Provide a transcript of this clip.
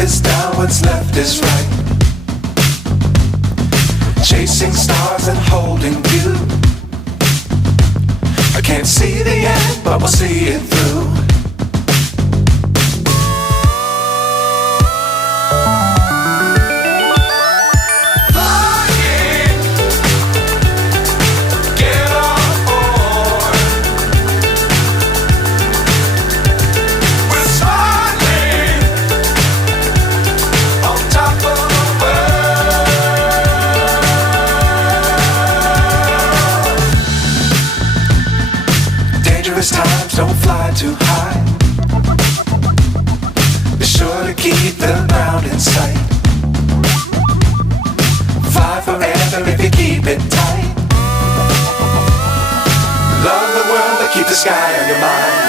is down, what's left is right. Chasing stars and holding you. I can't see the end, but we'll see it through. Times don't fly too high. Be sure to keep the ground in sight. Fly forever if you keep it tight. Love the world but keep the sky on your mind.